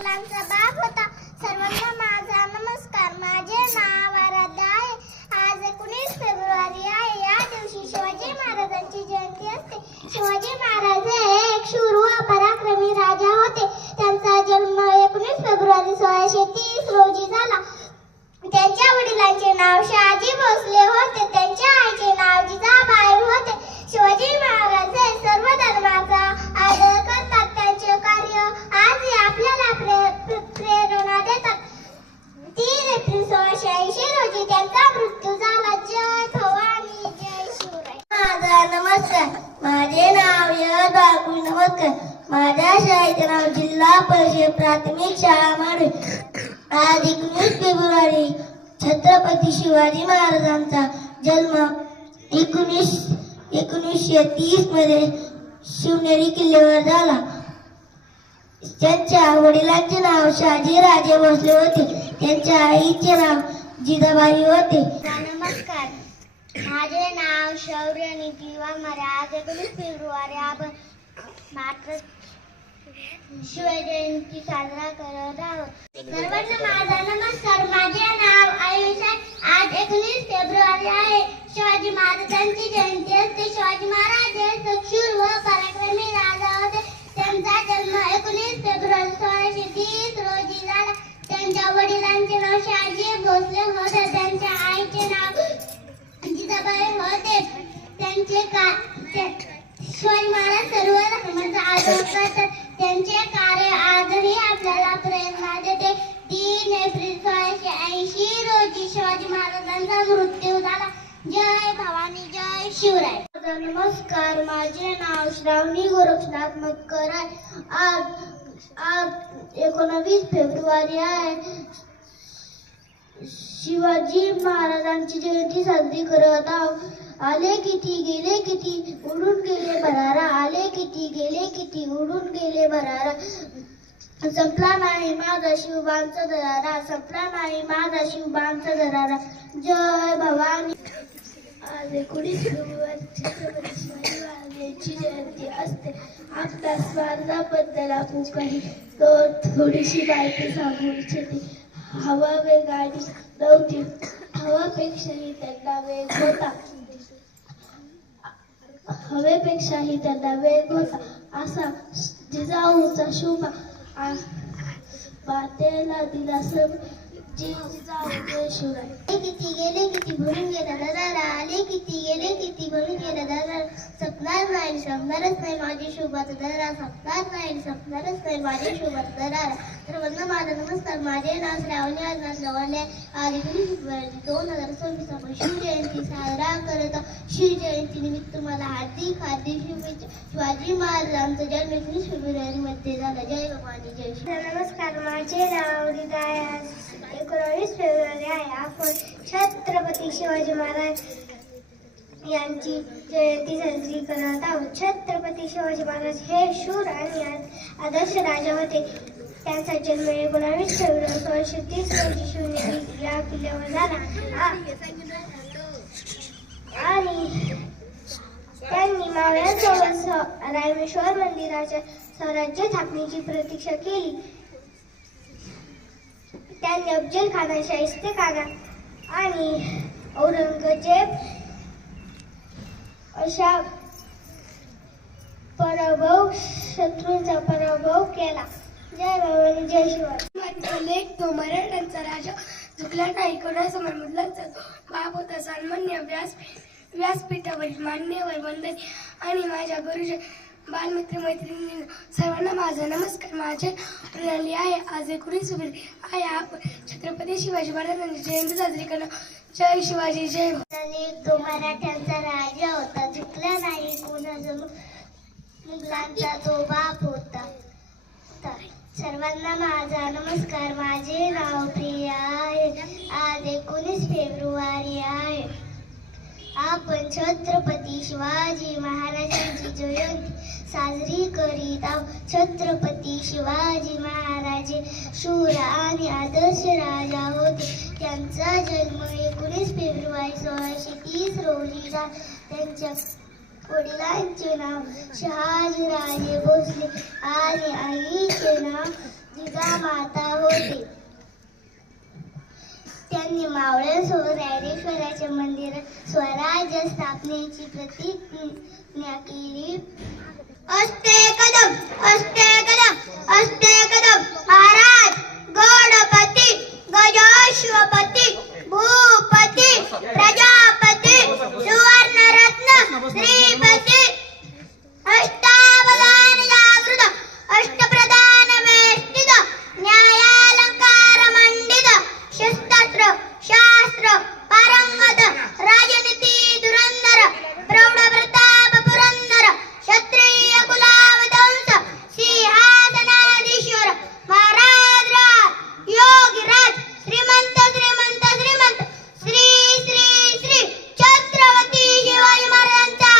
मुलांचा बाप होता. सर्वांना माझा नमस्कार. माझे नाव आराध्य आहे. आज 19 फेब्रुवारी आहे. या दिवशी शिवाजी महाराजांची जयंती असते. शिवाजी महाराज हे एक शूर व पराक्रमी राजा होते. त्यांचा जन्म 19 फेब्रुवारी 1630 रोजी झाला. त्यांच्या वडिलांचे नाव शहाजी भोसले होते. त्यांच्या आईचे नाव जिजाबाई होते. शिवाजी महाराज हे सर्व धर्माचा आदर करतात. त्यांचे कार्य आज आपल्याला प्रेरणा देतात. 3 एप्रिल 1680 रोजी त्यांचा मृत्यू झाला. जय भवानी, जय शिवराय. माझा नमस्कार. माझे नाव यदाकू. नमस्कार. माझ्या शाळेचे नाव जिल्हा परिषद प्राथमिक शाळा माडे. आज 19 फेब्रुवारी छत्रपती शिवाजी महाराजांचा जन्म 1930 मध्ये शिवनेरी किल्ल्यावर झाला. त्यांच्या वडिलांचे नाव शहाजी राजे भोसले होते. त्यांच्या आईचे नाव जिजाबाई होते. नमस्कार. माझे नाव शौर्य नीती वाघमारे. आज 19 फेब्रुवारी आपण महाराष्ट्र शिवजयंती साजरा करत आहोत. सर्वांना माझा नमस्कार. माझे नाव आयुष आहे. आज 19 फेब्रुवारी आहे. शिवाजी महाराजांची जयंती असते. शिवाजी महाराज हे शूर व पराक्रमी राजा होते. त्यांचा जन्म 19 फेब्रुवारी 1630 रोजी झाला. त्यांच्या वडिलांचे नाव शहाजी भोसले होते. त्यांच्या आईचे नाव जिजाबाई होते. शिवाजी महाराज सर्व धर्माचा आदर करतात. त्यांचे कार्य आजही आपल्याला प्रेरणा देते. 3 एप्रिल 1680 रोजी शिवाजी महाराजांचा मृत्यू झाला. जय भवानी, जय शिवराय. नमस्कार. माझे नाव श्रावणी गोरक्षनाथ मतकर आहे. आज 19 फेब्रुवारी आहे. शिवाजी महाराजांची जयंती साजरी करत आहोत. आले किती गेले किती उडून गेले भरारा. आले किती गेले किती उडून गेले भरारा. संपला नाही माझा शिवबांचा दरारा. संपला नाही माझा शिवबांचा दरारा. जय भवानी. आज 19 फेब्रुवारी छत्रपती शिवाजी महाराजांची जयंती असते. आपल्या स्वार्थाबद्दल आपण काही थोडीशी माहिती सांगू इच्छिते. हवा वेगाने नव्हती. हवेपेक्षाही त्यांना वेग होता. हवेपेक्षाही त्यांना वेग होता. असा जिजाऊचा शुभ मातेला दिला सब. जिजाऊ जय शिवराय. किती गेले किती भरून गेला दरारा. आले किती गेले किती भरून गेला दरारा. संपणार नाही संपणारच नाही माझी शोभाचा दरारा. संपणार नाही संपणारच नाही माझी शोभाचा दरारा. सर्वांना माझा नमस्कार. माझे नाव श्रावणी आजनाथ लवाले. आज 19 फेब्रुवारी 2026 आपण शिवजयंती साजरा करत आहोत. शिवजयंती निमित्त तुम्हाला हार्दिक हार्दिक शुभेच्छा. शिवाजी महाराजांचा जन्म 19 फेब्रुवारी मध्ये झाला. जय भवानी, जय शिवराय. नमस्कार. माझे नाव रीता आहे. आज 19 फेब्रुवारी आहे. आपण छत्रपती शिवाजी महाराज यांची जयंती साजरी करत आहोत. छत्रपती शिवाजी महाराज हे शूर आणि आदर्श राजा होते. त्यांचा जन्म 19 फेब्रुवारी 1630 रोजी शिवनेरी या किल्ल्यावर झाला. आणि त्यांनी मावळ्यांसोबत रामेश्वर मंदिराच्या स्वराज्य स्थापनेची प्रतीक्षा केली. त्यांनी अफजल खाना, शाहिस्तेखाना आणि औरंगजेब अशा शत्रूंचा पराभव केला. जय भवानी, जय शिवाय. तो मराठ्यांचा राजा चुकला नाही. कोणासमोर मुलांचा बाप होता. सन्मान्य व्यासपीठावरील मान्यवर वंदन आणि माझ्या गुरुजी बालमित्र मैत्रिणी सर्वांना माझा नमस्कार. माझे प्रणाली आहे. आज 19 फेब्रुवारी आहे. आपण छत्रपती शिवाजी महाराजांची जयंती साजरी करणं. जय शिवाजी, जय. तो मराठ्यांचा राजा होता. चुकला नाही कोणासमोर मुलांचा तो बाप होता. सर्वांना माझा नमस्कार. माझे नाव प्रिया आहे. आज 19 फेब्रुवारी आहे. आपण छत्रपती शिवाजी महाराजांची जयंती साजरी करीत आहोत. छत्रपती शिवाजी महाराज शूर आणि आदर्श राजा होते. त्यांचा जन्म 19 फेब्रुवारी 1630 रोजी झाला. त्यांच्या वडिलांचे नाव शहाजी राजे भोसले आणि आईचे नाव जिजामाता होते. त्यांनी मावळे रायरेश्वराचे मंदिर स्वराज्य स्थापनेची प्रतिज्ञा केली. असते कदम असते कदम असते कदम महाराज गणपती गजाश्वपती भूपती प्रजापती सुवर्णरत्न श्रीपती अष्टावधान जागृत अष्टप्रधान वेष्टित न्यायालंकार मंडित शस्त्रास्त्र शास्त्र पारंगत राजनीती धुरंधर प्रौढ प्रताप पुरंदर क्षत्रिय कुलावतंस सिंहासनाधीश्वर महाराज राज योगीराज श्रीमंत श्रीमंत श्रीमंत श्री श्री श्री छत्रपती शिवाजी महाराजांचा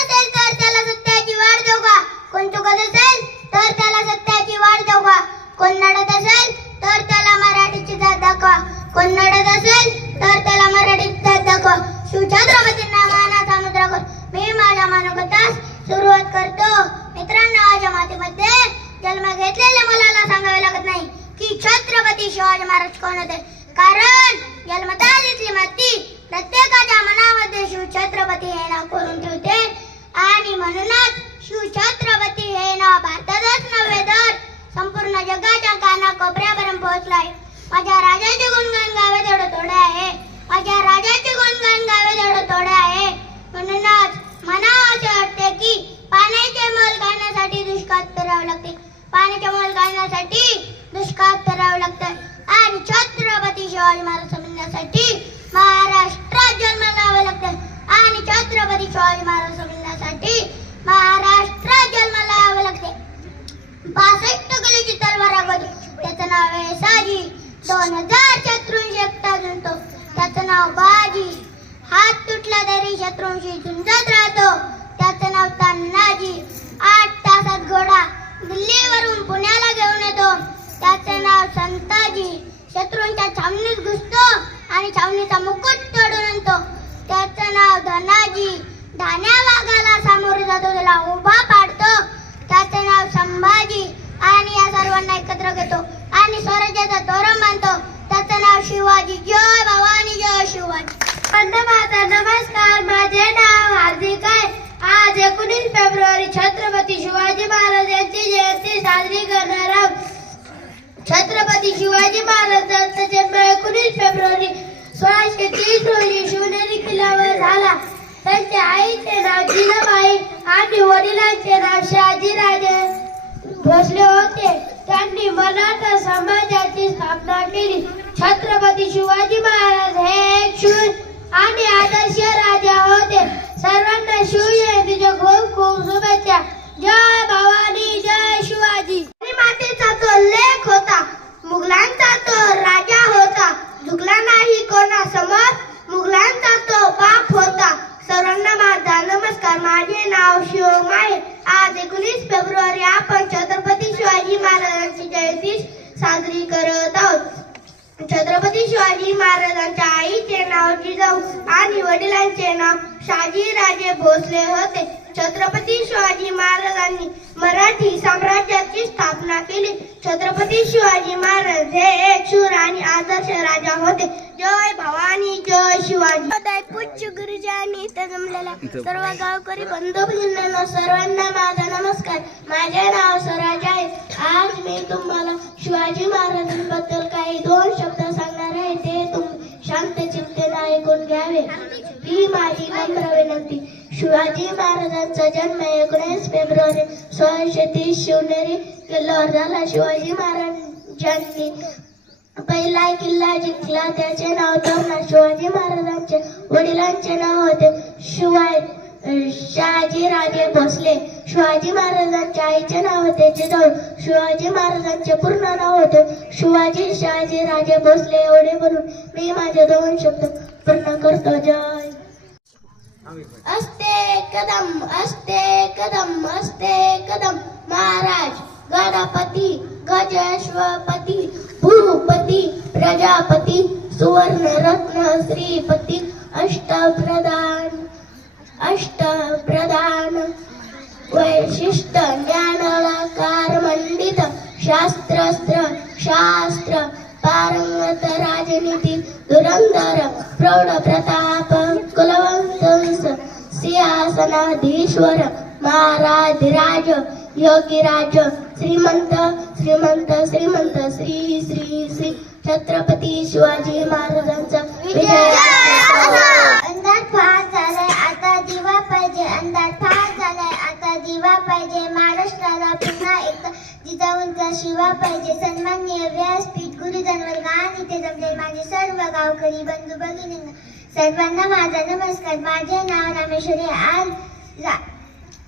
असेल तर त्याला सत्याची वाढ देऊ का? कोण चुकत असेल तर त्याला सत्याची वाढ देऊ का? कोण नडत असेल तर त्याला मराठीची जात दाखवा. कोण नडत असेल तर त्याला मराठीची जात दाखवा. शिवछत्रपतींना मानाचा मुद्रा कर. मी माझ्या मानकथास सुरुवात करतो. मित्रांनो, माझ्या मातीमध्ये जन्म घेतलेल्या मुलाला सांगावे लागत नाही की छत्रपती शिवाजी महाराज कोण होते, कारण जन्मतःच इथली माती प्रत्येकाच्या मनामध्ये शिवछत्रपती हे नाव करून ठेवते. आणि म्हणूनच शिवछत्रपती हे नाव भारतातच नव्हे तर संपूर्ण जगाच्या कानाकोपऱ्यापर्यंत पोहोचलाय. माझ्या राजाचे गुणगान गावे तेवढं थोडे आहे. माझ्या राजाचे गुणगान गावे तेवढं थोडे आहे. म्हणूनच मला असे वाटते की पाण्याचे मोल काढण्यासाठी दुष्काळ पेरावे लागते. पाण्याचे मोल काढण्यासाठी दुष्काळ पेरावे लागते. आणि छत्रपती शिवाजी महाराज समजण्यासाठी महाराष्ट्रात जन्म घ्यावे लागते. आणि छत्रपती शिवाजी महाराज समजण्यासाठी महाराष्ट्रात जन्म घ्यावे लागते. 62 किलोची तलवार अगोदर त्याचं नाव आहे साजी. 2000 शत्रूंशी एकटा झुंजतो त्याचं नाव बाजी. हात तुटला तरी शत्रूंशी झुंजत राहतो त्याचं नाव तान्हाजी. 8 तासात घोडा दिल्लीवरून पुण्याला घेऊन येतो त्याचं नाव संताजी. शत्रूंच्या छावणीत घुसतो आणि छावणीचा मुकुट तोडून आणतो त्याचं नाव धनाजी. धान्या वाघाला सामोरे जातो त्याला उभा पाडतो त्याचं नाव संभाजी. आणि या सर्वांना एकत्र घेतो आणि स्वराज्याचा तोरण बांधतो त्याचं नाव शिवाजी. जय भवानी जय शिवाजी. वंदे नमस्कार. माझे नाव हार्दिक आहे. आज 19 फेब्रुवारी छत्रपती शिवाजी महाराज यांची जयंती साजरी करणार आहोत. छत्रपती शिवाजी महाराजांचा जन्म 19 फेब्रुवारी 1630 रोजी शिवनेरी किल्ल्यावर झाला. त्यांच्या आईचे नाव जिजाबाई आणि वडिलांचे नाव शहाजीराजे भोसले होते. त्यांनी मराठा समाजाची स्थापना केली. छत्रपती शिवाजी महाराज हे एक शूर आणि आदर्श राजा होते. सर्वांना शिवजयंतीच्या खूप खूप शुभेच्छा. जय भवानी जय शिवाजी. मातेचा तो लेख होता, मुघलांचा तो राजा होता. झुकला नाही कोणासमोर, मुघलांचा तो बाप होता. सर्वांना माझा नमस्कार. माझे नाव शिवमाई. आज 19 फेब्रुवारी आपण छत्रपती शिवाजी महाराजांची जयंती साजरी करत आहोत. छत्रपती शिवाजी महाराजांच्या आईचे नाव जिजाऊ आणि वडिलांचे नाव शहाजीराजे भोसले होते. छत्रपती शिवाजी महाराजांनी मराठी साम्राज्याची स्थापना केली. छत्रपती शिवाजी महाराज हे एक शूर आणि आदर्श राजा होते. जय भवानी जय शिवाजी. पूज्य गुरुजी इथे जमलेल्या सर्व गावकरी बंधू भगिनींना सर्वांना माझा नमस्कार. माझे नाव स्वराज आहे. आज मी तुम्हाला शिवाजी महाराजांबद्दल काही 2 शब्द सांगणार आहे. ते तुम्ही शांत चित्तेने ऐकून घ्यावे ही माझी नम्र विनंती. शिवाजी महाराजांचा जन्म 19 फेब्रुवारी 1630 शिवनेरी किल्ल्यावर झाला. शिवाजी महाराजांनी पहिला किल्ला जिंकला. त्याचे नाव तोरणा. शिवाजी महाराजांचे वडिलांचे नाव होते शहाजीराजे भोसले. शिवाजी महाराजांच्या आईचे नाव होते जिजाऊ. शिवाजी महाराजांचे पूर्ण नाव होते शिवाजी शहाजीराजे भोसले. एवढे म्हणून मी माझे 2 शब्द पूर्ण करतो. जय. असते कदम असते कदम असते कदम महाराज गणपती गजेश्वपती भूपती प्रजापती सुवर्णरत्न श्रीपती अष्टप्रधान वैशिष्ट्य ज्ञानालंकार मंडित शास्त्र पारंगत राजनीती धुरंधर प्रौढ प्रताप कुलवंत सिंहासनाधीश्वर महाराज योगीराज श्रीमंत श्रीमंत श्रीमंत श्री श्री श्री छत्रपती शिवाजी महाराजांचा विजय. अंधार फार झालाय आता दिवा पाहिजे, अंधार फार झालाय आता दिवा पाहिजे, महाराष्ट्राला पुन्हा एकदा जिजाऊंचा शिवा पाहिजे. सन्माननीय व्यासपीठ गुरुजन वर्ग आणि इथे जमले माझे सर्व गावकरी बंधू भगिनींना सर्वांना माझा नमस्कार. माझे नाव रामेश्वरी. आज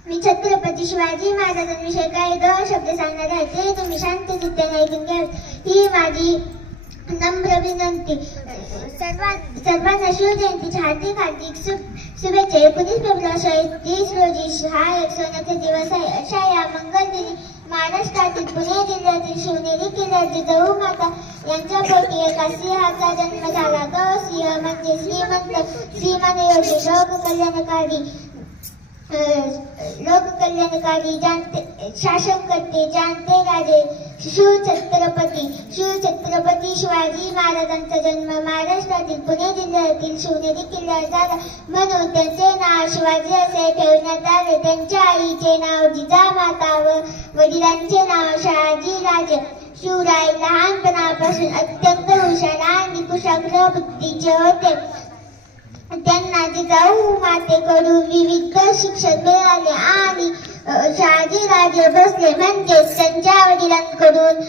मी छत्रपती शिवाजी महाराजांविषयी काही 2 शब्द सांगणार आहे, ते तुम्ही शांतचित्ताने ऐकून घ्यावे ही माझी नम्र विनंती. सर्वांना शिवजयंतीच्या हार्दिक हार्दिक शुभेच्छा. 19 फेब्रुवारी 2030 रोजी हा एक सोन्याचा दिवस आहे. अशा या मंगलदिनी महाराष्ट्रातील पुणे जिल्ह्यातील शिवनेरी किल्ल्यावर जिजाऊ माता यांच्या पोटी एका सिंहाचा जन्म झाला. तो सिंह म्हणजे श्रीमंत योगी लोककल्याणकारी शासन करते जाणते राजे शिवछत्रपती शिवाजी महाराजांचा जन्म महाराष्ट्रातील पुणे जिल्ह्यातील शिवनेरी किल्ल्यावर झाला, म्हणून त्यांचे नाव शिवाजी असे ठेवण्यात आले. त्यांच्या आईचे नाव जिजामाता व वडिलांचे नाव शहाजी राजे. शिवराय लहानपणापासून अत्यंत हुशार आणि कुशाग्र बुद्धीचे होते. त्यांना जिजाऊ मातेकडून विविध शिक्षण मिळाले आणि शहाजी राजे भोसले म्हणजेच त्यांच्या वडिलांकडून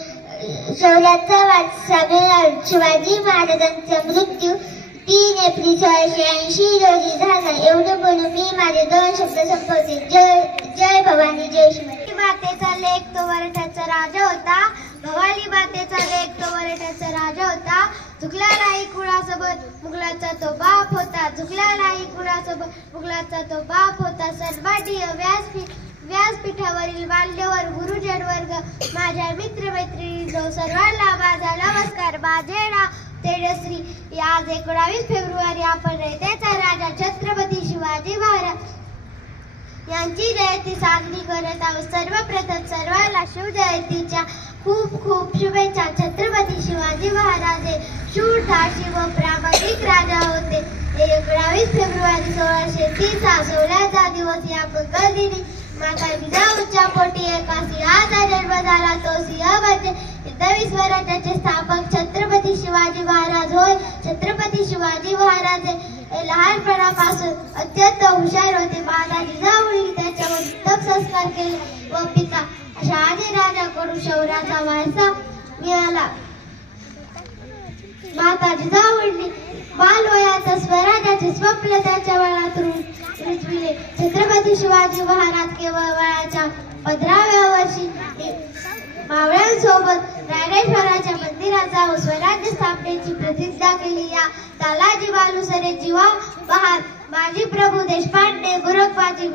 शौर्याचा वारसा मिळाला. शिवाजी महाराजांचा मृत्यू 3 एप्रिल 1680 रोजी झाला. एवढं बोलून मी माझे 2 शब्द संपवते. जय भवानी जय शिवाजी. मातेचा लेक तो वरठाचा राजा होता. भवानी मातेचा लेक तो वरठाचा राजा होता. झुकला नाही कुणासोबत मुघलाचा तो बाप होता. झुकला नाही कुणासोबत मुघलाचा तो बाप होता. सर्वांनीय व्यासपीठावरील मान्यवर गुरुजन वर्ग माझ्या मित्रमैत्रिणी जो सर्वांना माझा नमस्कार. माझे नाव तेजश्री. आज 19 फेब्रुवारी आपण रयतेचा राजा छत्रपती शिवाजी महाराज यांची जयंती साजरी करत आहोत. सर्वप्रथम सर्वांना शिवजयंतीच्या खूप खूप शुभेच्छा. छत्रपती शिवाजी महाराज हे शूर धाडसी व प्रामाणिक राजा होते. 19 फेब्रुवारी 1630 हा सोहळ्याचा दिवस. या मंगलदिनी माता जिजाऊंच्या पोटी एका सिंहाचा जन्म झाला. तो सिंह म्हणजे 22 स्वराज्याचे स्थापक छत्रपती शिवाजी महाराज होय. छत्रपती शिवाजी महाराज हे लहानपणापासून अत्यंत हुशार होते. माता जिजाऊंनी त्याच्यावर उत्तम संस्कार केले व पिता शहाजी राजाकडून शौर्याचा वारसा मिळाला. माता जिजाऊंनी बालवयात स्वराज्याचे स्वप्न त्याच्या वयातून रुजविले. छत्रपती शिवाजी महाराज केवळ वयाच्या 15व्या वर्षी मावळ्यांसोबत रायरेश्वराच्या मंदिराचा व स्वराज्य स्थापनेची प्रतिज्ञा केली. या तालाजी बालुसरे जीवा बहार माजी प्रभू देशपांडे गुरखबाजी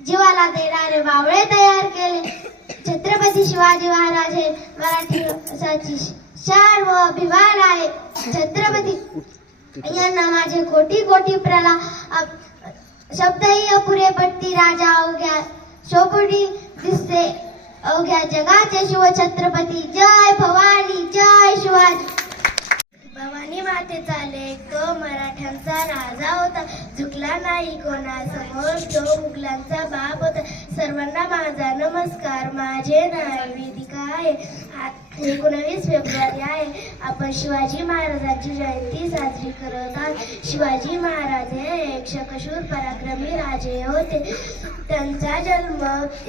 जीवाला देणारे मावळे तयार केले. छत्रपती शिवाजी महाराज हे मराठी वंशाची शान व अभिमान आहे. छत्रपती यांना माझे कोटी कोटी प्रणाम. शब्दही अपुरे पडती राजा अवघ्या शोभुनी दिसते अवघ्या जगाचे शिव छत्रपती. जय भवानी जय शिवाजी. भवानी मातेचा लेक तो मराठ्यांचा राजा होता. झुकला नाही कोणासमोर तो मुघलांचा बाप होता. सर्वांना माझा नमस्कार. माझे नाव वेदिका आहे. 19 फेब्रुवारी आहे. आपण शिवाजी महाराजांची जयंती साजरी करत आहोत. शिवाजी महाराज हे एक शकशूर पराक्रमी राजे होते. त्यांचा जन्म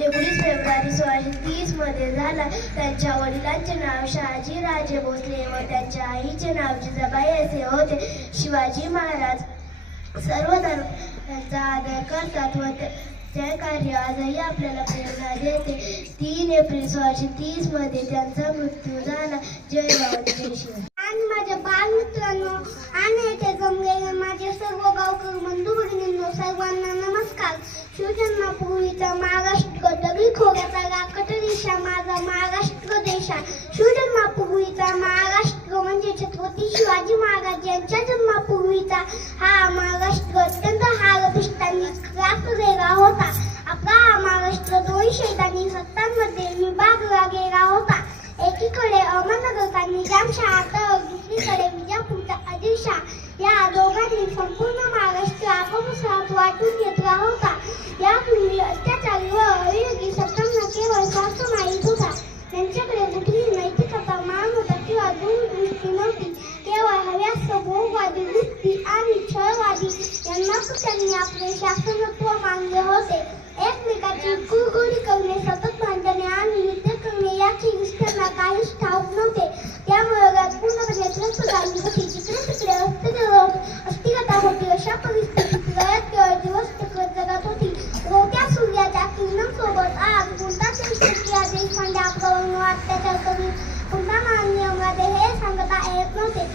19 फेब्रुवारी 1630 मध्ये झाला. त्यांच्या वडिलांचे नाव शहाजी राजे भोसले व त्यांच्या आईचे नाव जिजाबाई असे होते. शिवाजी महाराज सर्व धर्मांचा आदर करतात व ते कार्य आजही आपल्याला प्रेरणा देते. 3 एप्रिल 1630 मध्ये त्यांचा मृत्यू झाला. जय भवानी जय शिवाजी. आणि माझ्या बालमित्रांनो आणि येथे जमलेले माझे सर्व गावकरी बंधू भगिनींनो सर्वांना नमस्कार. शिवजन्मापूर्वीचा महाराष्ट्र दगडी खोऱ्याचा कटदेशा माझा महाराष्ट्र देशा. शिवजन्मापूर्वीचा महाराष्ट्र म्हणजे छत्रपती शिवाजी महाराज यांच्या जन्मापूर्वीचा हा महाराष्ट्र अत्यंत हारपिष्टांनी ग्रासलेला होता. आपला हा महाराष्ट्र 2 शैतानी सत्तांमध्ये विभागला गेला होता. एकीकडे अहमदनगरचा निजामशाह तर दुसरीकडे विजापूरचा आदिलशाह या दोघांनी संपूर्ण महाराष्ट्र आपापसात वाटून घेतला होता. यापूर्वी अत्याचारी व अवियोगी सत्तांना केवळ स्वार्थ माहीत होता. त्यांच्याकडे कुठलीही नैतिकता, मान होता किंवा दूरदृष्टी नव्हती. केवळ हव्यास, भोगवादी वृत्ती आणि छळवादी यांनाच त्यांनी आपले शासनत्व मानले होते. एकमेकाची कुरघोडी करणे, सतत भांडणे आणि युद्ध करणे याची त्यांना काहीच ठाऊक नव्हते. त्यामुळे पूर्णपणे त्रस्त झाली होती. जिकडे तिकडे अस्थिरता होती. अशा परिस्थितीत रयत केवळ दिवस जगत होती. रोट्या सूर्याच्या किरणांसोबत आज कोणताच देशपांडे आपल्यावर अत्याचार करून पुन्हा नियमामध्ये हे सांगता येत नव्हते.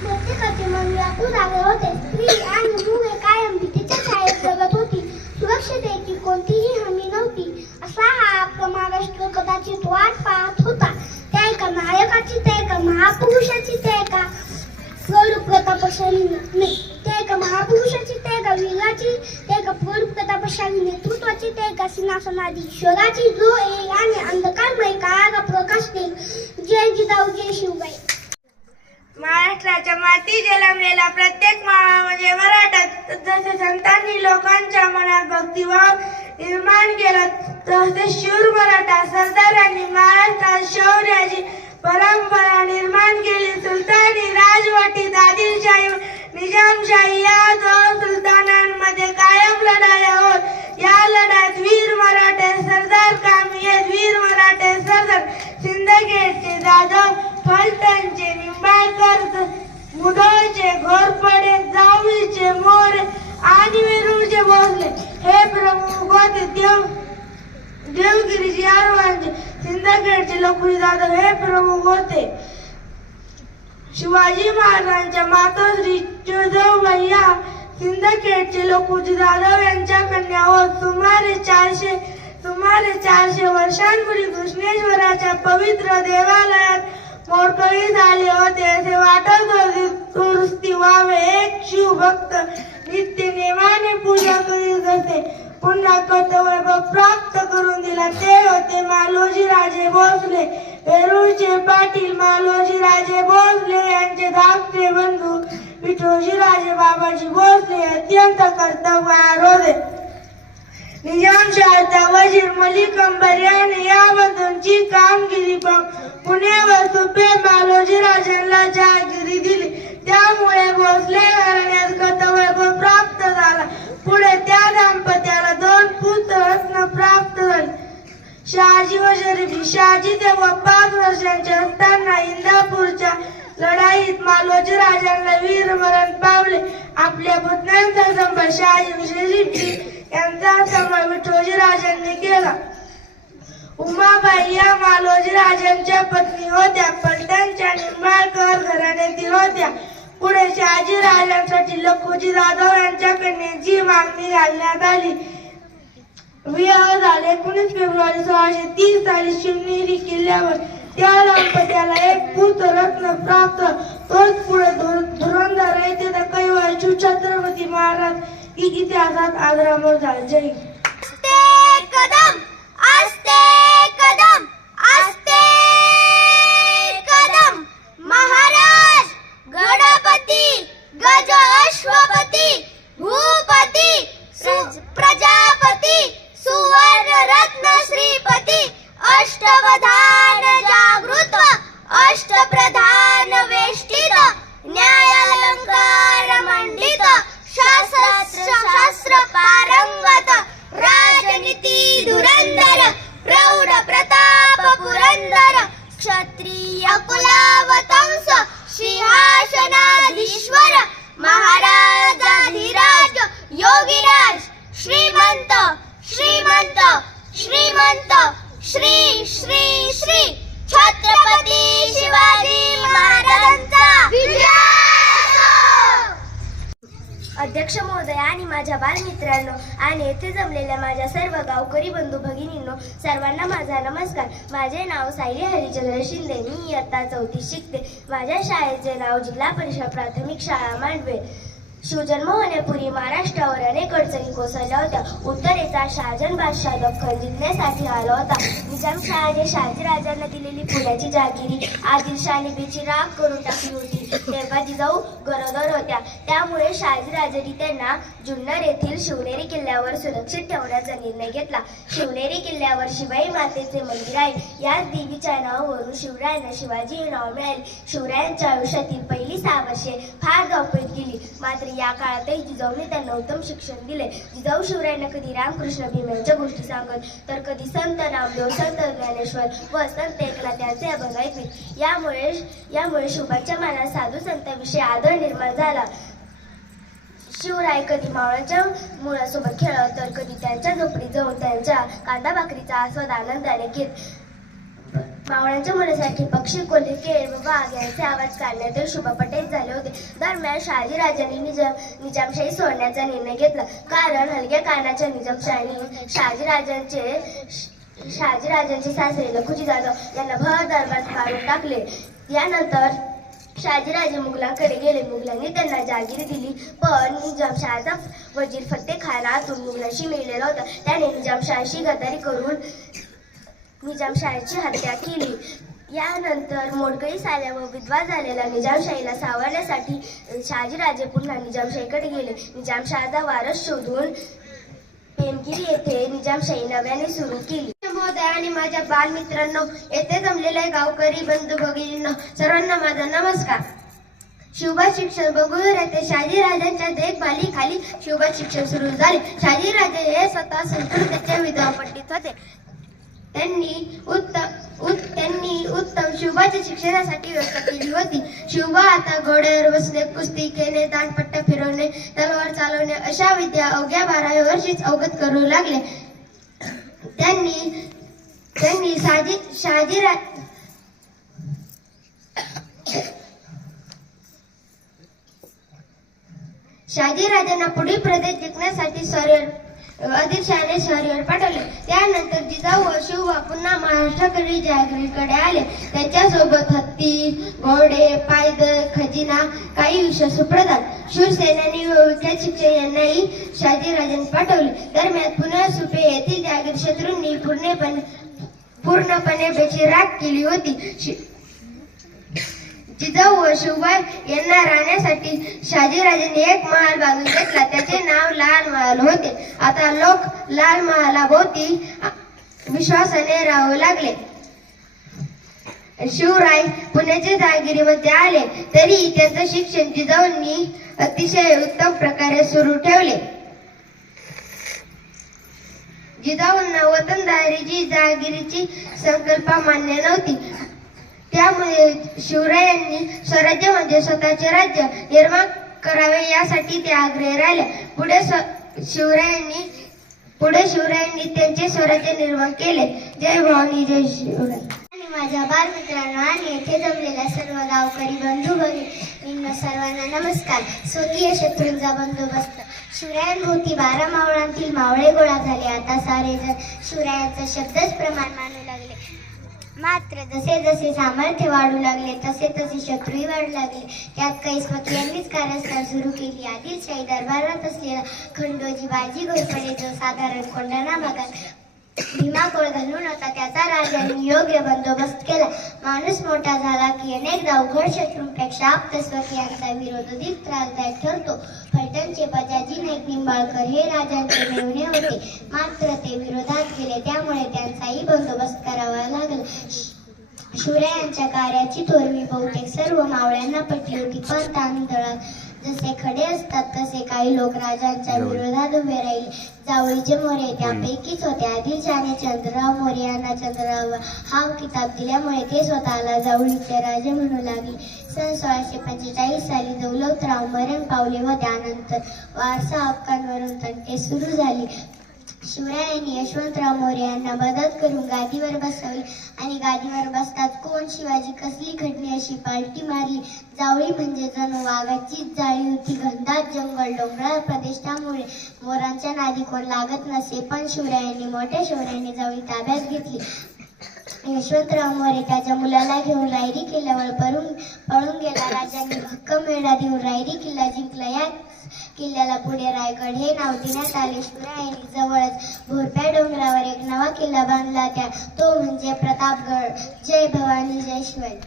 प्रत्येकाचे मन व्यापून झाले होते. स्त्री आणि मुले कायम भीतीच्या छायेत जगत होती. सुरक्षितेची कोणतीही हमी नव्हती. असा हा आपला महाराष्ट्र कदाचित वाट पाहत होता. त्या एका नायकाची, त्या एका महापुरुषाची, त्या एका प्रौढ प्रतापशाली त्या एका महापुरुषाची, त्या एका वीराची, त्या एका प्रौढ प्रतापशाली नेतृत्वाची, त्या एका सिंहासनाधीश्वराची जो येईल आणि अंधकारमय काळाला प्रकाश देईल. जय जिजाऊ, जय शिवबाई. महाराष्ट्राच्या माती जन्मलेला प्रत्येक माणूस म्हणजे मराठा. जसे संतांनी लोकांच्या मनात भक्तिभाव निर्माण केला, तसे शूर मराठा सरदारांनी महाराष्ट्रात शौर्याची परंपरा निर्माण केली. सुलतानी राजवटीत आदिलशाही, निजामशाही या दोन सुलतानांमध्ये कायम लढाया होत. या लढ्यात वीर मराठे सरदार कामी, वीर मराठे सरदार सिंदखेडचे जाधव, फलटणचे निंबाळकर, मुधोळचे घोरपडे, जावळीचे मोरे आणि वेरूळचे भोसले हे प्रमुख होते. देवगिरीचे आरवांचे, सिंदखेडचे लखुजी जाधव हे प्रमुख होते. शिवाजी महाराजांच्या मातोश्री जिजाऊबाई या सिंदखेडचे लखुजी जाधव यांच्या कन्या होत. सुमारे 400 वर्षांपूर्वी कृष्णेश्वराच्या पवित्र देवालयात मोडकळी झाले होते. असे वाटत होते दुरुस्ती व्हावे. एक शिवभक्त नित्य नेमाने पूजा करीत असे. पुन्हा कर्तव्य प्राप्त करून दिला ते होते मालोजी राजे भोसले. वेरूळचे पाटील मालोजी राजे भोसले यांचे धाकटे बंधू विठोजी राजे बाबाजी भोसले अत्यंत कर्तव्यवान होते. निजामशाहीचा वजीर मलिक अंबर याने या बंधूंची कामगिरी पुणे व सुपे मालोजी राजांना जहागिरी दिली. त्यामुळे भोसले घराण्यास कर्तव्य प्राप्त झाला. पुढे त्या दाम्पत्याला 2 पुत्ररत्न प्राप्त झाली. शहाजी व शरीफी. शहाजी तेव्हा 5 वर्षांचे असताना इंदापूरच्या लढाईत मालोजी राजांना वीरमरण पावले. आपल्या पुतण्यांचा सांभाळ शहाजी व शरीफी यांचा सांभाळ विठोजी राजांनी केला. उमाबाई या मालोजी राजांच्या पत्नी होत्या, पण त्यांच्या निंबाळकर घराण्यातील होत्या. पुढे शहाजी राजांसाठी लखुजी जाधव यांच्या कन्येची मागणी घालण्यात आली. विवाह झाले 19 फेब्रुवारी 1630 साली शिवनेरी किल्ल्यावर. त्या दाम्पत्याला 1 पुत्ररत्न प्राप्त. तोच पुढे धुरंधर येथे तर कैवार छत्रपती महाराज इतिहासात आदरामोर झाले. जय हिंद. कदम आस्ते कदम आस्ते कदम. महाराज गणपती गज अश्वपती भूपती प्रजापती सुवर्ण रत्न श्रीपती अष्टवधान जागृत अष्टप्रधान वेष्टित न्यायालंकार मंडित शास्त्र पारंगत राजनीती धुरंधर प्रौढ प्रताप पुरंदर क्षत्रिय कुलावतंस सिंहासनाधीश्वर महाराजाधिराज योगीराज श्रीमंत श्रीमंत श्रीमंत श्री श्री श्री छत्रपती शिवाजी महाराजांचा विजय. अध्यक्ष महोदय आणि माझ्या बालमित्रांनो आणि येथे जमलेल्या माझ्या सर्व गावकरी बंधू भगिनींनो, सर्वांना माझा नमस्कार. माझे नाव सायली हरिचंद्र शिंदे. मी इयत्ता 4थीत शिकते. माझ्या शाळेचे नाव जिल्हा परिषद प्राथमिक शाळा मांडवे. शिवजन्म होण्यापूर्वी महाराष्ट्रावर अनेक अडचणी कोसळल्या होत्या. उत्तरेचा शहाजहान बादशाह दख्खन जिंकण्यासाठी आला होता. निजामशहाने शहाजीराजांना दिलेली पुण्याची जहागिरी आदिलशहाने बेचिराख करून टाकली होती. तेव्हा जिजाऊ गरोदर होत्या. त्यामुळे शहाजीराजांनी त्यांना जुन्नर येथील शिवनेरी किल्ल्यावर सुरक्षित ठेवण्याचा निर्णय घेतला. शिवनेरी किल्ल्यावर शिवाई मातेचे मंदिर आहे. याच देवीच्या नावावरून शिवरायांना शिवाजी हे नाव मिळाले. शिवरायांच्या आयुष्यातील पहिली 6 वर्षे फार धावपळीत गेली. मात्र या काळातही जिजाऊने त्यांना उत्तम शिक्षण दिले. जिजाऊ शिवरायांना कधी रामकृष्ण भीम यांच्या गोष्टी सांगत तर कधी संत नामदेव, संत ज्ञानेश्वर व संत एकनाथ यांचे अभंग ऐकवीत. यामुळे शिवबाच्या मनात साधू संतांविषयी आदर निर्माण झाला. शिवराय कधी मावळ्याच्या मुलासोबत खेळत तर कधी त्यांच्या झोपडीत जाऊन त्यांच्या कांदा भाकरीचा आस्वाद आनंदाने घेत. मावळ्यांच्या मुलासाठी पक्षी, कोल्हे, केळ व वाघ यांचे आवाज काढण्यात शुभ पटेल झाले होते. दरम्यान शहाजीराजांनी निजामशाही सोडण्याचा निर्णय घेतला. कारण हलक्या कानाच्या निजामशाहीने शहाजीराजांचे सासरे लखुजी जाधव यांना भर दरबारात मारून टाकले. यानंतर शहाजीराजे मुघलांकडे गेले. मुघलांनी त्यांना जहागिरी दिली, पण निजामशहाचा वजीर फत्ते खान आतून मुघलांशी मिळलेला होता. त्याने निजामशहाशी गद्दारी करून निजामशाहीची हत्या केली. यानंतर मोडकळीस आल्या व विधवा झालेल्या निजामशाहीला सावरण्यासाठी शहाजीराजे पुन्हा निजामशाहीकडे गेले. निजामशहाचा वारस शोधून पेमगिरी येथे निजामशाही नव्याने सुरू केली. महोदय आणि माझ्या बालमित्रांनो, येथे जमलेल्या गावकरी बंधू भगिनींनो, सर्वांना माझा नमस्कार. शिवबा शिक्षण बगुळूर येथे शहाजीराजांच्या देखभालीखाली शिवबा शिक्षण सुरू झाले. शहाजीराजे हे स्वतः संस्कृतीचे विद्वान पंडित होते. त्यांनी उत्तम शिवबाच्या शिक्षणासाठी व्यवस्था केली होती. शिवबा आता घोड्यावर बसणे, कुस्ती खेळणे, दांडपट्टा फिरवणे, तलवार चालवणे अशा विद्या अवघ्या 12व्या वर्षीच अवगत करू लागले. त्यांनी शहाजीराजांना पुढील प्रदेश जिंकण्यासाठी आदिलशहाने शहरीवर पाठवले. त्यानंतर जिजाऊ व शिवबा पुन्हा महाराष्ट्राकडे जहागिरीकडे आले. त्यांच्यासोबत हत्ती, घोडे, पायदळ, खजिना, काही विशेष प्रदान, शूरसेनानी व विख्यात शिक्षक यांनाही शहाजीराजांनी पाठवले. दरम्यान पुणे सुपे येथील जहागीर शत्रूंनी पूर्णपणे बेचिराख केली होती. जिजाऊ व शिवबा यांना राहण्यासाठी शहाजीराजांनी एक महाल बांधून घेतला. त्याचे नाव लाल महाल होते. आता लोक लाल महालाभोवती विश्वासाने राहू लागले. शिवराय पुण्याच्या जहागिरीमध्ये आले तरी त्यांचे शिक्षण जिजाऊंनी अतिशय उत्तम प्रकारे सुरू ठेवले. जिजाऊंना वतनदारीची जहागिरीची संकल्पना मान्य नव्हती. त्यामुळे शिवरायांनी स्वराज्य म्हणजे स्वतःचे राज्य निर्माण करावे यासाठी ते आग्रही राहिले. पुढे शिवरायांनी त्यांचे स्वराज्य निर्माण केले. जय भवानी, जय शिवराय. आणि माझ्या बालमित्रांनो आणि येथे जमलेल्या सर्व गावकरी बंधू भगिनींना सर्वांना नमस्कार. स्वकीय शत्रूंचा बंदोबस्त. शिवरायांभोवती 12 मावळांतील मावळे गोळा झाले. आता सारे जण शिवरायांचा शब्दच प्रमाण मानू लागले. मात्र जसे जसे सामर्थ्य वाढू लागले तसे तसे शत्रूही वाढू लागले. त्यात काही स्वकीयांनीच कारस्थान सुरू केली. आदिलशाही दरबारात असलेला खंडोजी बाजी घोरपडे जो साधारण कोंढाणा भागात भीमाकोळ घालून होता, त्याचा राजांनी योग्य बंदोबस्त केला. माणूस मोठा झाला की अनेकदा उघड शत्रूंपेक्षा आप्त स्वकीयांचा विरोध अधिक त्रासदायक ठरतो. फलटणचे बजाजी नाईक निंबाळकर हे राजांचे मेहुणे होते. मात्र ते विरोधात गेले, त्यामुळे त्यांचाही बंदोबस्त करावा लागला. शिवरायांच्या कार्याची थोरवी बहुतेक सर्व मावळ्यांना पटली होती. पण तांदळात जसे खडे असतात तसे काही लोक राजांच्या विरोधात उभे राहिले. जावळीचे मोरे त्यापैकीच होते. आदिलशहाने चंद्रराव मोरे यांना चंद्रराव हा किताब दिल्यामुळे ते स्वतःला जावळीचे राजे म्हणू लागले. सन 1645 साली दौलतराव मरण पावले व त्यानंतर वारसा हक्कांवरून तंटे सुरू झाले. शिवरायांनी यशवंतराव मोरे यांना मदत करून गादीवर बसवले आणि गादीवर बसतात कोण शिवाजी कसली खटणी अशी पालटी मारली. जावळी म्हणजे जणू वाघाचीच जाळी होती. घनदाट जंगल, डोंगराळ प्रदेश, त्यामुळे मोरांच्या नादी कोण लागत नसे. पण शिवरायांनी मोठ्या शौर्याने जावळी ताब्यात घेतली. यशवंतराव मोरे त्याच्या मुलाला घेऊन रायरी किल्ल्यावर पळून गेला. राजांनी भक्कम वेढा देऊन रायरी किल्ला जिंकला. किल्ल्याला पुढे रायगड हे नाव देण्यात आले. शिवरायांनी जवळच भोरप्या डोंगरावर एक नवा किल्ला बांधला तो म्हणजे प्रतापगड. जय भवानी, जय शिवाजी.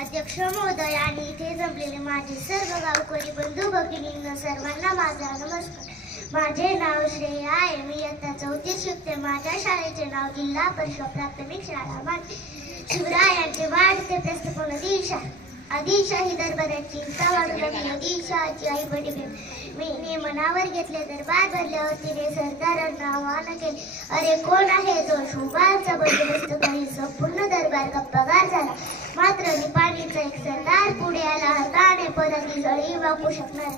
अध्यक्ष महोदय आणि इथे जमलेले माझे सर्व गावकरी बंधू भगिनींना सर्वांना माझा नमस्कार. माझे नाव श्रेया आहे. मी इयत्ता 4थीत शिकते. माझ्या शाळेचे नाव जिल्हा परिषद प्राथमिक शाळा मानते. शिवरायांचे वाढते प्रस्थापन आदिलशाही दरबाराची चिंता वाढू लागली. आदिलशहाची आई मी मनावर घेतले. दरबार भरल्यावर तिने सरदारांना आवाहन केले. अरे कोण आहे तो? शोभाचा बंदोबस्त करी. संपूर्ण दरबार गप्पागार झाला. मात्र निपाणीचा एक सरदार पुढे आला. हाताने पदकी जळी वाकू शकणार,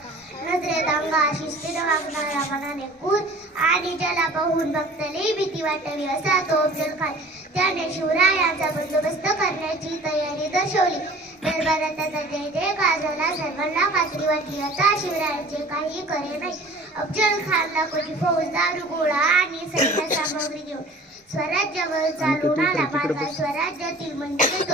नजरेत अंगा शिस्तीने वागणारा, मनाने क्रूर आणि ज्याला पाहून भक्तालाही भीती वाटावी असा तो अफजल खान. त्याने शिवरायांचा बंदोबस्त करण्याची तयारी दर्शवली. दरबारात त्याचा जय जयकार झाला. सर्वांना खात्री वाटली आता शिवरायांचे काही खरे नाही. अफजल खान लाखोची फौज, दारू, गोळा आणि सैन्य सामग्री घेऊन स्वराज्यावर चालून आला. मार्गात स्वराज्यातील मंदिरे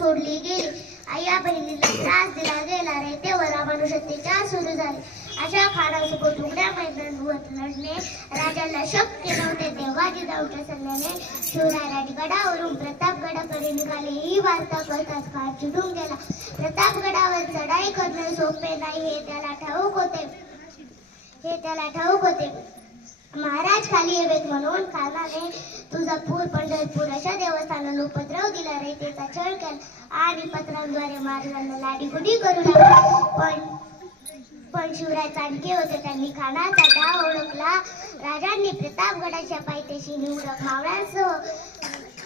तोडली गेली. आया बहिणीला त्रास दिला गेला. रयतेवर अमानुषतेच्या सुरू झाले. अशा खानासोबत उघड्या मैदानावर लढणे राजाला शक्य नव्हते. तेव्हा जिजाऊच्या सल्ल्याने शिवरायांनी गडावरून प्रतापगडाकडे निघाले. ही वार्ता कळताच खान चिडून गेला. प्रतापगडावर चढाई करणे सोपे नाही हे त्याला ठाऊक होते. महाराज खाली यावेत म्हणून खानाने तुळजापूर, पंढरपूर अशा देवस्थानांना उपद्रव दिला. रयतेचा छळ केला आणि पत्रांद्वारे महाराजांना लाडीगुडी करू लागला. पण शिवराय चाणके होते. त्यांनी खानाचा डाव ओळखला. राजांनी प्रतापगडाच्या पायथ्याशी निवडक मावळ्यांसह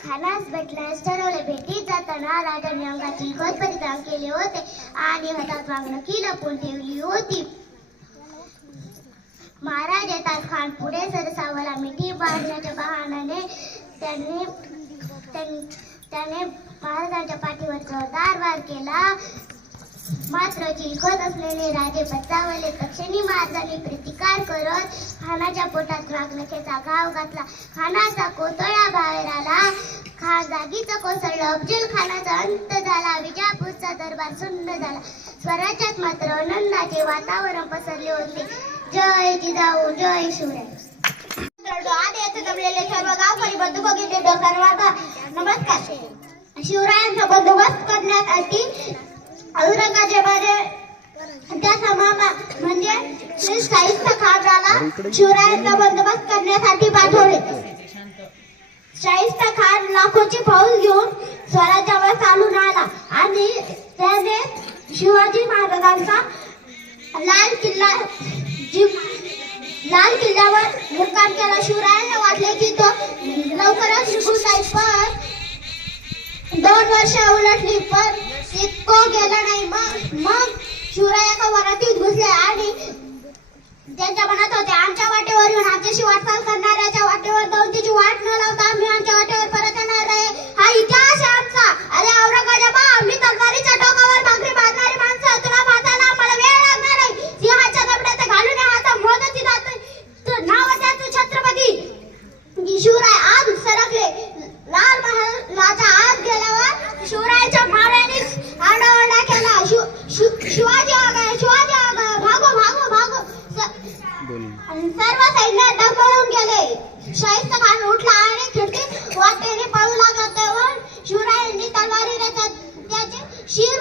खानास भेटण्यास ठरवले. भेटीत जाताना राजांनी अंगाची खत परिधान केले होते आणि हातात वाघनखी लपवून ठेवली होती. महाराज येतात खान पुढे सरसावला. मिठी बांधण्याच्या बहाण्याने त्याने महाराजांच्या पाठीवर जोरदार वार केला. मात्र चिलखत असलेले राजे बचावले. तक्षणी महाराजांनी प्रतिकार करत खानाच्या पोटात वाघनखेचा घाव घातला. खानाचा कोतळा बाहेर आला. खान जागीच कोसळला. अफजल खानाचा अंत झाला. विजापूरचा दरबार सुन्न झाला. स्वराज्यात मात्र आनंदाचे वातावरण पसरले होते. जय जिजाऊ, जय शिवराय. आज येथे जमलेले सर्व गावकरी बंधू भगिनी सर्वांना नमस्कार. शिवरायांचा बंदोबस्त करण्यासाठी औरंगजेबाने त्याचा मामा म्हणजे शाहिस्ता खानाला शिवरायांचा बंदोबस्त करण्यासाठी पाठवले. शाहिस्ता खान लाखोची फौज घेऊन स्वराज्यावर चालून आला आणि त्याने शिवाजी महाराजांचा लाल किल्ल्यावर मुक्काम केला. शिवरायांना वाटले की तो लवकरच निघून जाईल, पण 2 वर्ष उलटली पण इतकं गेलं नाही. मग शिवराय एका वरातीत घुसले आणि त्यांच्या मनात होते आमच्या वाटेवर येऊन आमच्याशी वाटचाल करणाऱ्याच्या वाटेवर जाऊन तिची वाट न लावता आम्ही आमच्या वाटेवर परत येणार आहे. हा इतिहास आहे आमचा. अरे औरंगजेबा, आम्ही तलवारीच्या टोकावर भाकरी बांधणारी माणसं. तुला भाताला आम्हाला वेळ लागणार नाही. सिंहाच्या दबड्यात घालून हाता मोदची जात नाव त्याचं छत्रपती शिवराय आज सरकले. लाल महालाच्या आत गेल्यावर शिवरायांच्या माव्याने आरडाओरडा केला. शिवाजी आगा भागो भागो भागो. सर्व सैन्य डगमगून गेले. शाहिस्ता खान उठला आणि खिडकीत वाटेने पळू लागला. तेव्हा शिवरायांनी तलवारीने त्याचे शिर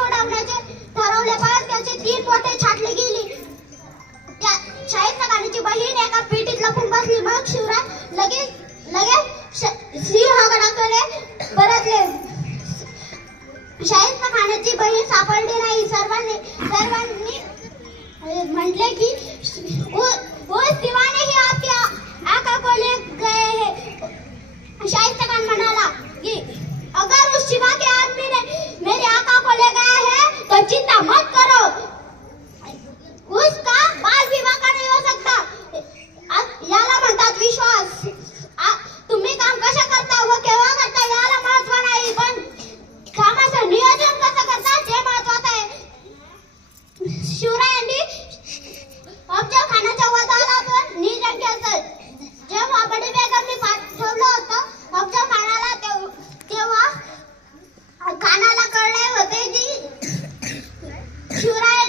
उडवण्याचे ठरवले, पण त्याची 3 बोटे छाटली गेली. त्या शाहिस्ता खानाची बहीण एका पेटीत लपून बसली. मग शिवराय लगेच सिंहगडाकडे परतले. शाहिस्ता खानाची बहीण सापडली नाही. सर्वांनी म्हटले की उस दीवाने ही आपकी आका को ले गए हैं. शाहिस्ता खान म्हणाला की अगर उस शिवा के आदमी ने मेरे आका को ले गया है तो चिंता मत करो. उसका बाल विवाह का नहीं हो सकता. याला म्हणतात विश्वास. तुम्ही काम कसं करता व केव्हा करता याला महत्व नाही, पण कामाचं नियोजन कसं करता ते महत्वाचं आहे. शिवरायांनी अफजल खानाच्या वधाला नियोजन केलं. जेव्हा बडी बेगमने पाठवलं होतं अफजल खानाला, तेव्हा खानाला कळले होते की शिवराय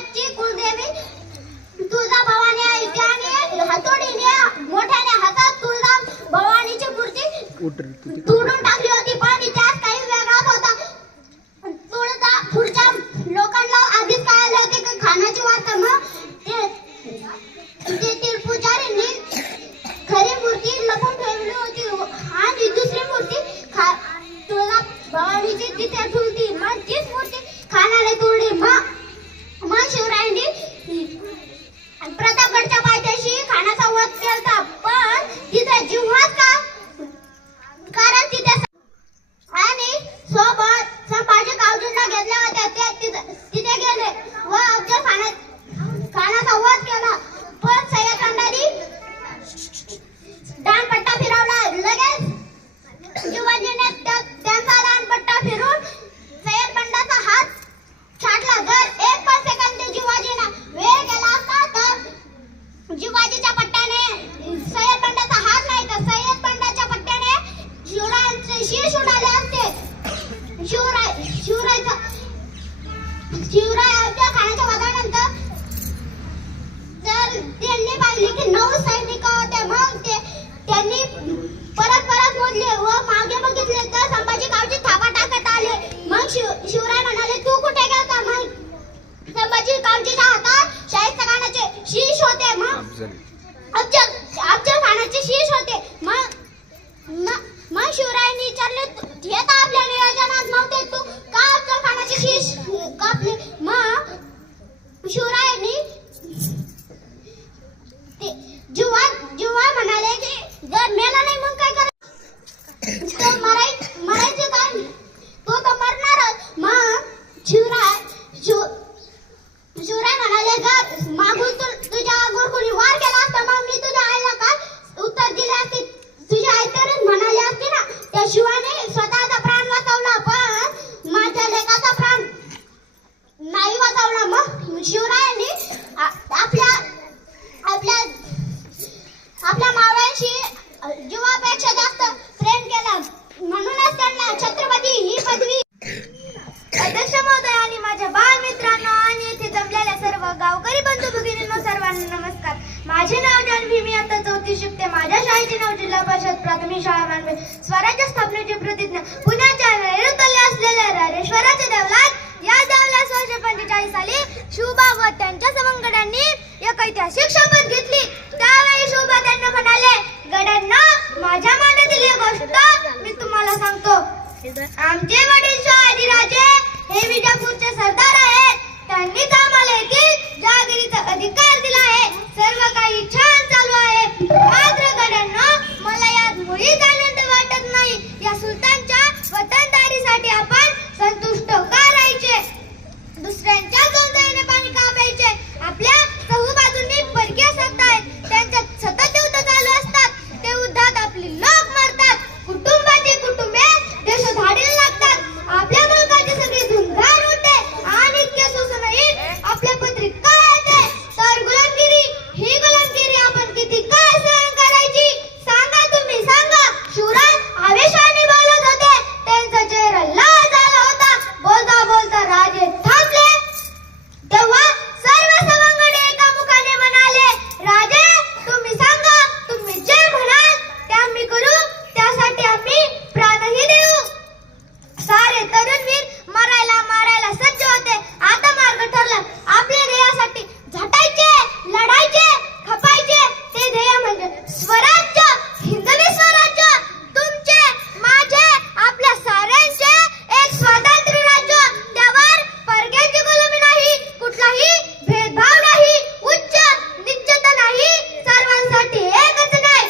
जिल्हा परिषद प्राथमिक शाळा मानवे स्वराज्य स्थापनेची प्रतिज्ञा पुण्याच्या नैऋत्याला असलेल्या राजेश्वराच्या देवळात या देवळात 1645 साली शिवबा व त्यांच्या सवंगड्यांनी एक ऐतिहासिक शपथ घेतली. त्यावेळी शिवबा त्यांना म्हणाले, गड्यांना माझ्या मनातील एक गोष्ट मी तुम्हाला सांगतो. आमचे वडील शहाजीराजे हे विजापूरचे सरदार आहेत. त्यांनीच आम्हाला येथील जहागिरीचा अधिकार दिला आहे. सर्व काही छान चालू आहे. मात्र गड्यांना मला यात मुळीच आनंद वाटत नाही. या सुलतानच्या वतनदारीसाठी आपण संतुष्ट का राहायचे? दुसऱ्यांच्या जोंधळीने पाणी का प्यायचे? आपल्या चहूबाजूंनी परकीय सत्ता आहेत. त्यांच्यात सतत युद्ध चालू असतात. ते युद्धात आपली लोक मरतात. कुटुंबाची कुटुंबे देशोधाडीला लागतात. आपल्या मुलकाची सगळी धुंगार उडते आणि इतके सोसूनही आपल्या पत्रिक काय येते? तर गुलामगिरी. ही गुलामगिरी आपण किती काय सहन करायची? सांगा, तुम्ही सांगा. शिवराज आवेशाने बोलत होते. त्यांचा चेहरा लाल झाला होता. बोलता बोलता राजे थांबले. तेव्हा सर्व सवंगडी एका मुखाने म्हणाले, राजे तुम्ही सांगा. तुम्ही जे म्हणाल ते आम्ही करू. त्यासाठी आम्ही प्राणही देऊ. सारे तरुणवीर मारायला सज्ज होते. आता मार्ग ठरला. आपल्या ध्येयासाठी झटायचे, लढायचे, खपायचे. ते ध्येय म्हणजे स्वराज्य, हिंदवी स्वराज्य. तुमचे, माझे, आपल्या साऱ्यांचे एक स्वतंत्र राज्य. त्यावर परक्याची गुलामी नाही, कुठलाही भेदभाव नाही, उच्च निच्चता नाही. सर्वांसाठी एकच न्याय.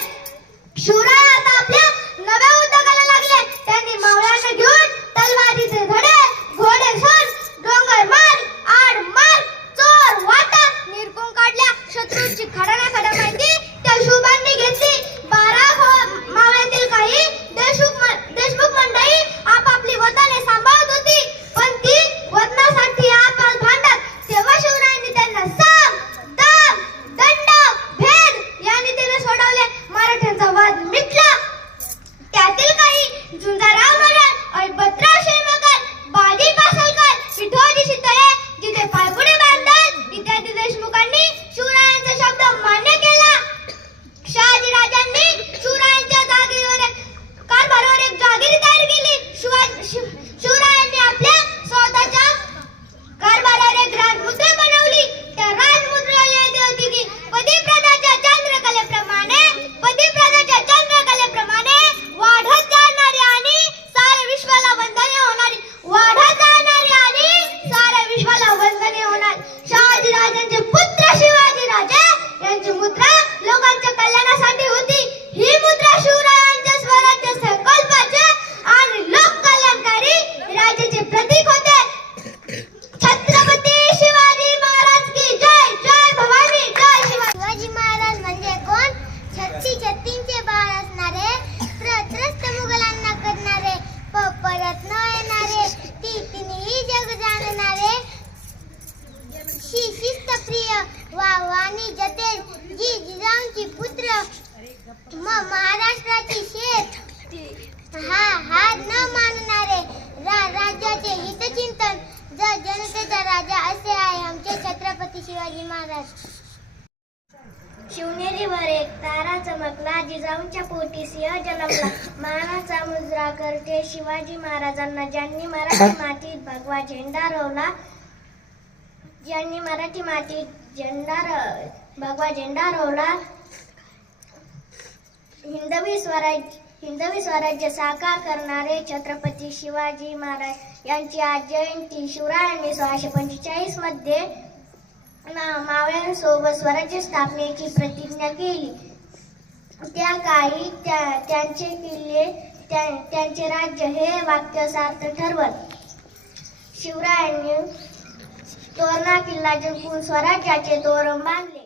शिवराय आता आपल्या नव्या उद्योगाला लागले. त्यांनी मावळ्यांना घेऊन तलवारीचे धडे, घोडेस्वार, डोंगर मार्ग, आड मार्ग, चोर वाटा निरकून काढल्या. शत्रूंची खडानाखडा माहिती त्या शिवबांनी घेतली. 12 मावळ्यातील काही देशमुख मंडळी आपापली वतने सांभाळत होती. पण ती वतनासाठी आपल भांडत. तेव्हा शिवरायांनी त्यांना साम, दाम, दंड, भेद या नीतीने सोडवले. मराठ्यांचा वाद मिटला. त्यातील काही झुंजाराव मरण, ऐबतराव शिरमकर, बाजी पासलकर, विठोजी शितळे, जिथे पायपुडे बांधतात इत्यादी देशमुखांनी शिवरायांचा शब्द मान्य केला. शहाजीराजांनी शिवरायांच्या जागेवर कारभारावर एक जागीर तयार केली. शिवरायांनी आपल्या स्वतःच्या कारभारावर एक राजमुद्रा बनवली. त्या राजमुद्रेला लिहिली होती की पतिप्रथाच्या चंद्रकलेप्रमाणे वाढत जाणारी आणि साऱ्या विश्वाला वंदनीय होणारी. वाढत जाणारी आणि साऱ्या विश्वाला वंदनीय होणारी. शहाजीराजांचे पुत्र शिवाजीराजे यांची मुद्रा लोकांच्या कल्याणासाठी होती. ही मुद्रा शिवरायांच्या स्वराज्य संकल्पाचे आणि लोक कल्याणकारी राज्याचे प्रतीक होते. छत्रपती शिवाजी महाराज की जय. जय भवानी, जय शिवाजी. शिवाजी महाराज म्हणजे कोण? छत्तीचे बाळ असणारे, त्रस्त मुघलांना करणारे, परत न येणारे, तिन्ही जग जाणणारे, शिस्तप्रिय वाणी जतेल, जिजाऊंची पुत्र, महाराष्ट्राची शेत, हार न मानणारे, राज्याचे हितचिंतन, जनतेचा राजा असे आहे आमचे छत्रपती शिवाजी महाराज. शिवनेरीवर एक तारा चमकला, जिजाऊंच्या पोटी सिंह जन्मला. मानाचा मुजरा करते शिवाजी महाराजांना, ज्यांनी मराठी मातीत भगवा झेंडा रोवला. भगवा झेंडा रोवला. हिंदवी स्वराज्य साकार करणारे छत्रपती शिवाजी महाराज यांची आज जयंती. शिवरायांनी 1645 मध्ये मावळ्यांसोबत स्वराज्य स्थापनेची प्रतिज्ञा केली. त्या काळी त्यांचे किल्ले, त्यांचे राज्य हे वाक्य सार्थ ठरवत. शिवरायांनी तोरणा किल्ला जिंकून स्वराज्याचे तोरण बांधले.